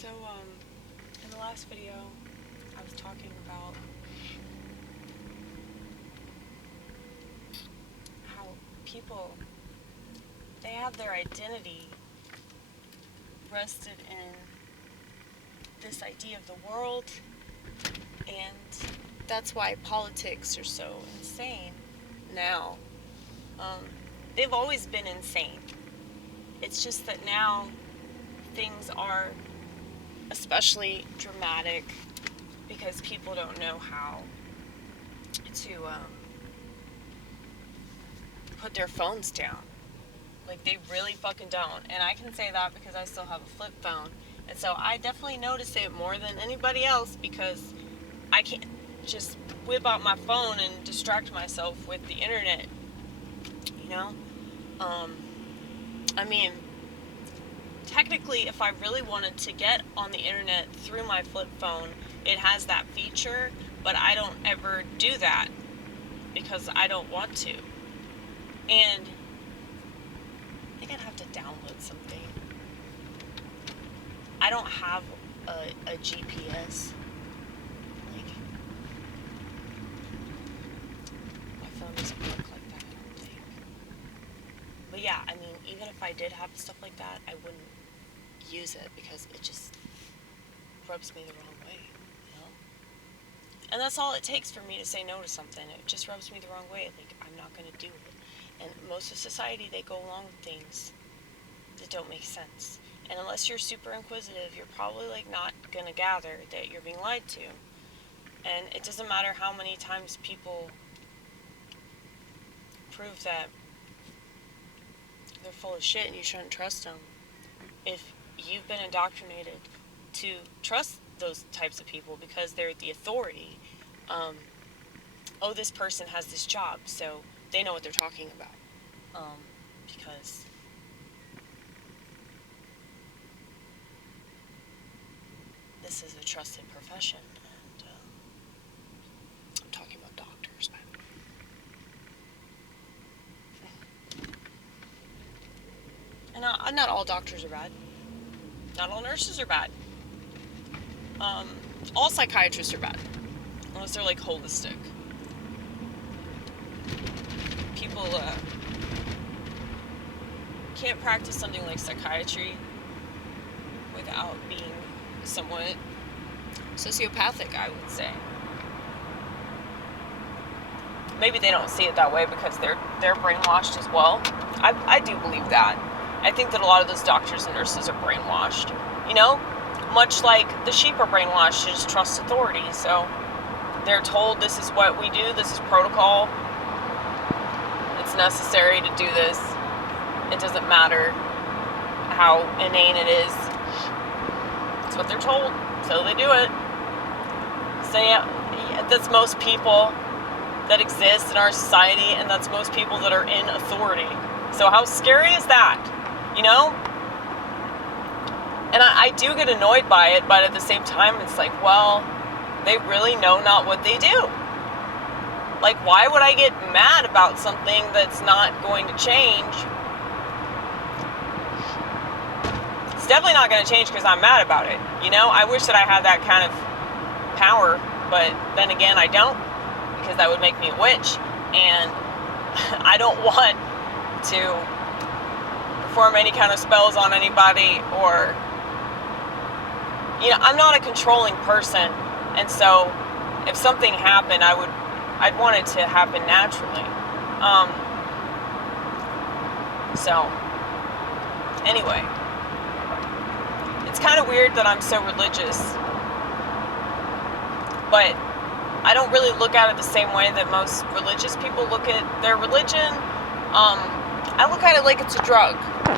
So, in the last video, I was talking about how people, they have their identity rested in this idea of the world, and that's why politics are so insane now. They've always been insane. It's just that now things are especially dramatic because people don't know how to put their phones down. Like, they really fucking don't. And I can say that because I still have a flip phone. And so I definitely notice it more than anybody else because I can't just whip out my phone and distract myself with the internet, you know? I mean, technically, if I really wanted to get on the internet through my flip phone, it has that feature, but I don't ever do that because I don't want to. And I think I'd have to download something. I don't have a GPS. Like, my phone doesn't work like that, I don't think. But yeah, I mean, even if I did have stuff like that, I wouldn't use it because it just rubs me the wrong way, you know? And that's all it takes for me to say no to something. It just rubs me the wrong way. Like, I'm not going to do it. And most of society, they go along with things that don't make sense. And unless you're super inquisitive, you're probably, like, not going to gather that you're being lied to. And it doesn't matter how many times people prove that they're full of shit and you shouldn't trust them. If you've been indoctrinated to trust those types of people because they're the authority, this person has this job, so they know what they're talking about. Because this is a trusted profession, and I'm talking about doctors, and not all doctors are bad. Not all nurses are bad. All psychiatrists are bad, unless they're, like, holistic. People can't practice something like psychiatry without being somewhat sociopathic, I would say. Maybe they don't see it that way because they're brainwashed as well. I do believe that. I think that a lot of those doctors and nurses are brainwashed. You know? Much like the sheep are brainwashed to just trust authority. So they're told this is what we do, this is protocol. It's necessary to do this. It doesn't matter how inane it is. It's what they're told, so they do it. So yeah, that's most people that exist in our society, and that's most people that are in authority. So how scary is that? You know? And I do get annoyed by it, but at the same time, it's like, well, they really know not what they do. Like, why would I get mad about something that's not going to change? It's definitely not going to change because I'm mad about it. You know, I wish that I had that kind of power, but then again, I don't, because that would make me a witch, and I don't want to perform any kind of spells on anybody, or, you know, I'm not a controlling person, and so if something happened, I'd want it to happen naturally. So anyway, it's kind of weird that I'm so religious, but I don't really look at it the same way that most religious people look at their religion. I look at it like it's a drug.